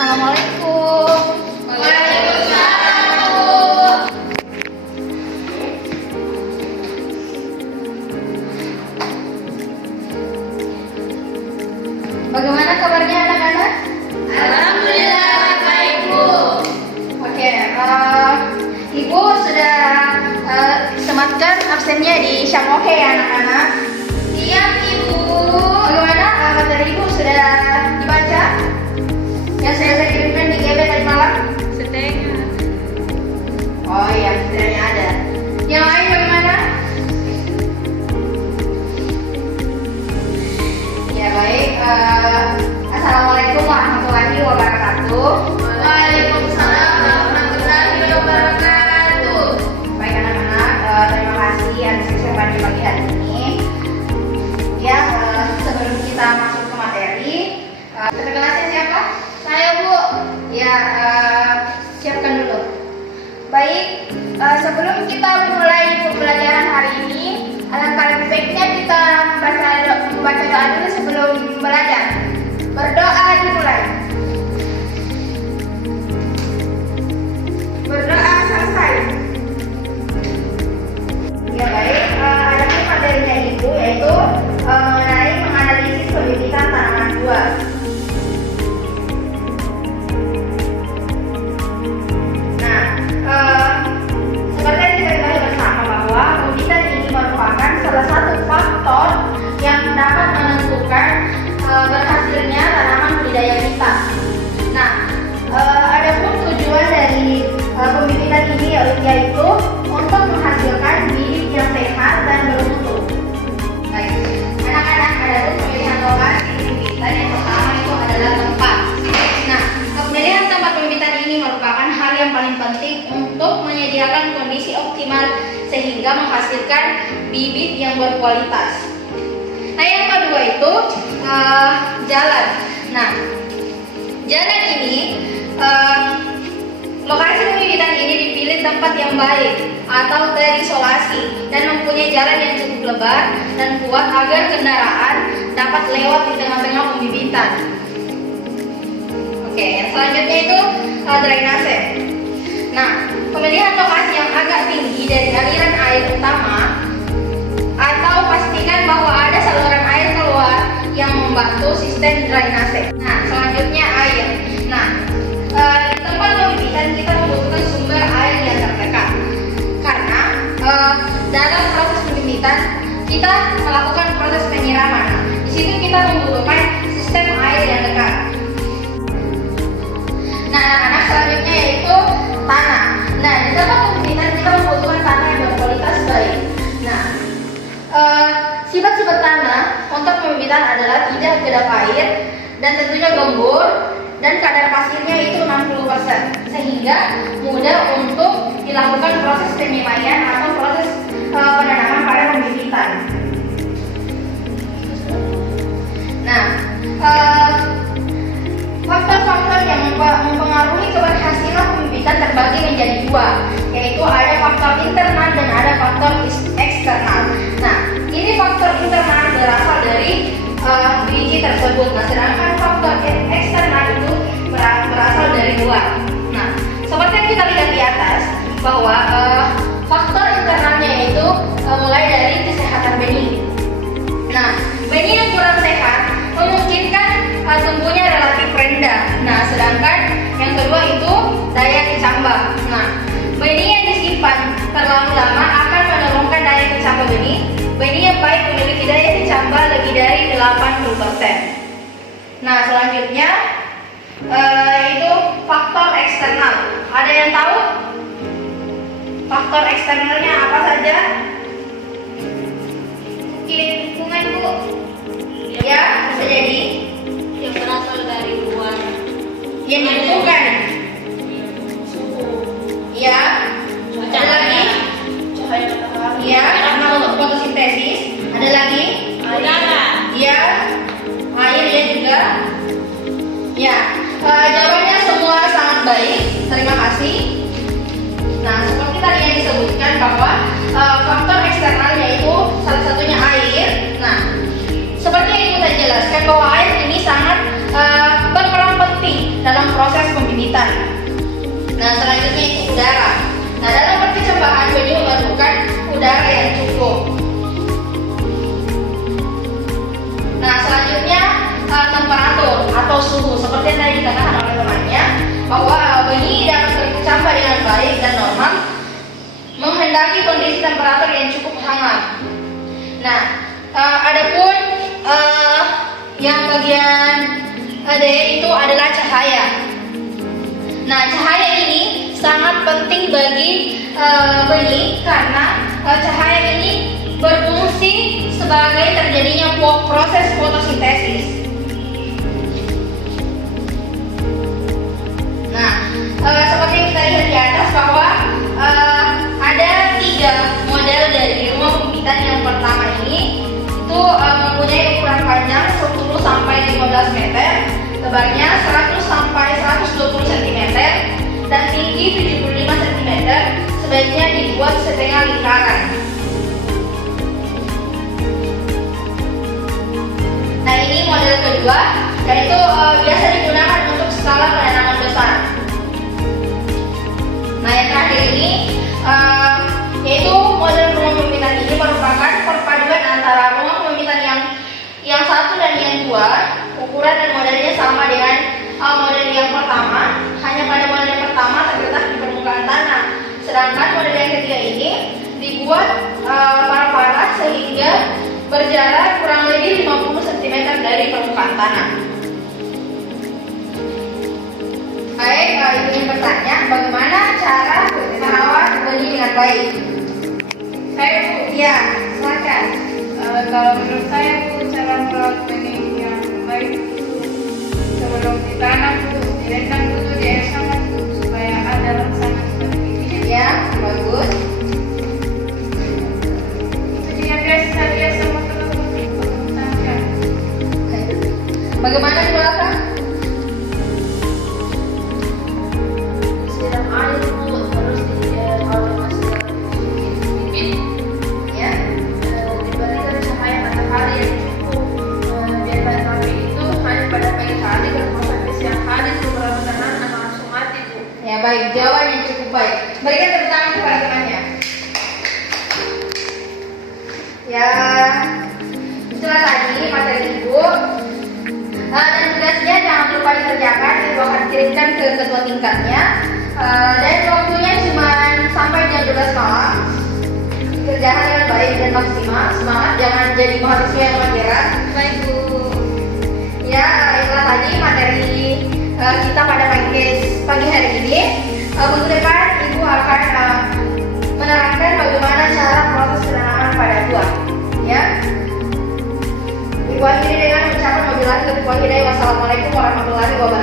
Assalamualaikum. Waalaikumsalam. Bagaimana kabarnya anak-anak? Alhamdulillah baik, Bu. Oke, Ibu sudah sematkan absennya di Syamoke ya anak-anak. Siap, Ibu. Bagaimana materi Ibu sudah dibaca? Yang saya kirimkan di GB tadi malam? Setengah. Oh iya, setidaknya ada. Yang lain bagaimana? Ya baik. Assalamualaikum warahmatullahi wabarakatuh. Waalaikumsalam warahmatullahi wabarakatuh. Baik anak-anak, terima kasih atas kesempatan di pagi hari ini. Ya, sebelum kita masuk ke materi, perkenalkan siapa? Saya, Bu. Ya, siapkan dulu. Baik, sebelum kita mulai pembelajaran hari ini, alangkah baiknya kita membaca doa dulu sebelum belajar. Berdoa dimulai. Berdoa selesai. Ya baik, ada materinya Ibu yaitu mengenai menganalisis pembibitan tanaman buah. Seperti yang kita ketahui bersama bahwa pembibitan ini merupakan salah satu faktor yang dapat menentukan berhasilnya tanaman budidaya kita. Nah, ada pun tujuan dari pembibitan ini yaitu untuk menghasilkan bibit yang sehat dan bermutu. Baik, anak-anak, ada pun pemilihan lokasi pembibitan yang pertama itu adalah tempat. Nah, pemilihan tempat pembibitan ini merupakan hal yang paling penting untuk menyediakan kondisi optimal sehingga menghasilkan bibit yang berkualitas. Nah, yang kedua itu jalan. Nah, jalan ini lokasi pembibitan ini dipilih tempat yang baik atau terisolasi dan mempunyai jalan yang cukup lebar dan kuat agar kendaraan dapat lewat di tengah-tengah pembibitan. Oke, yang selanjutnya itu drainase. Nah, pemilihan lokasi yang agak tinggi dari aliran air utama atau pastikan bahwa ada saluran air keluar yang membantu sistem drainase. Nah, selanjutnya air. Nah, di tempat pembibitan kita membutuhkan sumber air yang terdekat karena dalam proses pembibitan kita melakukan proses penyiraman. Nah, di situ kita membutuhkan sistem air yang dekat. Nah, anak-anak, selanjutnya yaitu tanah. Nah, di tempat pembibitan kita membutuhkan tanah yang berkualitas baik. Nah, sifat-sifat tanah untuk pembibitan adalah tidak kedap air dan tentunya gembur dan kadar pasirnya itu 60% sehingga mudah untuk dilakukan proses penyemaian atau proses penanaman pada pembibitan. Nah, faktor-faktor yang mempengaruhi keberhasilan pembibitan terbagi menjadi dua, yaitu ada faktor internal dan ada faktor eksternal. Nah, ini faktor internal berasal dari biji tersebut. Nah, sedangkan faktor eksternal itu berasal dari luar. Nah, seperti yang kita lihat di atas bahwa faktor internalnya itu mulai dari kesehatan benih. Nah, benih yang kurang sehat memungkinkan tumbuhnya relatif rendah. Nah, sedangkan yang kedua itu daya kecambah. Nah, benih yang disimpan terlalu lama akan menurunkan daya kecambah benih. Benih yang baik memiliki daya kecambah lebih dari 80%. Nah, selanjutnya itu faktor eksternal. Ada yang tahu faktor eksternalnya apa saja? Lingkungan, Bu. Ya, bisa jadi Yang berasal dari luar. yang dibutuhkan. Suhu. Ya, ada lagi. Cahaya matahari. Ya, karena untuk fotosintesis. Ada lagi. Udara. Ya, air ya juga. Ya, jawabannya semua sangat baik. Terima kasih. Nah, seperti tadi yang disebutkan bahwa faktor eksternal yaitu salah satunya air. Nah, seperti yang kita jelaskan bahwa air ini sangat berperan penting dalam proses daya itu adalah cahaya. Nah, cahaya ini sangat penting bagi benih karena cahaya ini berfungsi sebagai terjadinya proses fotosintesis. Nah, seperti yang kita lihat di atas bahwa ada 3 model dari rumah pembibitan. Yang pertama ini itu mempunyai ukuran panjang 10 sampai 15 meter, lebarnya 100 sampai 120 cm, dan tinggi 75 cm. Sebaiknya dibuat setengah lingkaran. Nah, ini model kedua, yaitu biasa digunakan untuk skala penanaman besar. Nah, yang terakhir ini yaitu model rumah pembibitan ini merupakan perpaduan antara rumah pembibitan yang satu dan yang dua. Ukuran dan modelnya sama dengan model yang pertama, hanya pada model yang pertama terletak di permukaan tanah. Sedangkan model yang ketiga ini dibuat parah-parah sehingga berjarak kurang lebih 50 cm dari permukaan tanah. Baik, ibu ingin bertanya, bagaimana cara merawat benih dengan baik? Saya Bu, Ya, silakan. kalau menurut saya Bu, cara merawat benih yang baik itu sebelum ditanam Bu, direndam dulu di air hangat Bu, supaya ada laksana seperti ini. Ya, bagus. Itu juga biasa sama telur saja. Bagaimana di belakang? Siram air Bu, terus kalau masih bibit Ya. diberikan cahaya matahari yang cukup. Biar tanaman itu hanya pada pagi hari, kalau sampai siang hari beberapa tanaman akan langsung mati Bu. Ya, baik. Jawaban yang cukup baik. Berikan tepuk tangan kepada temannya. Ya, itulah tadi materi ibu. Dan tugasnya jangan lupa dikerjakan. Ibu akan kirimkan ke ketua tingkatnya. Dan waktunya cuma sampai jam 12 malam. Kerjakan dengan baik dan maksimal. Semangat, jangan jadi mahasiswa yang mageran. Baik Bu. Ya, itulah tadi materi kita pada pagi hari ini. Minggu depan ibu akan menerangkan bagaimana cara proses penanaman pada buah. Ya. Ibu akhiri dengan mengucapkan wabillahi taufiq wal hidayah. Wassalamualaikum warahmatullahi wabarakatuh.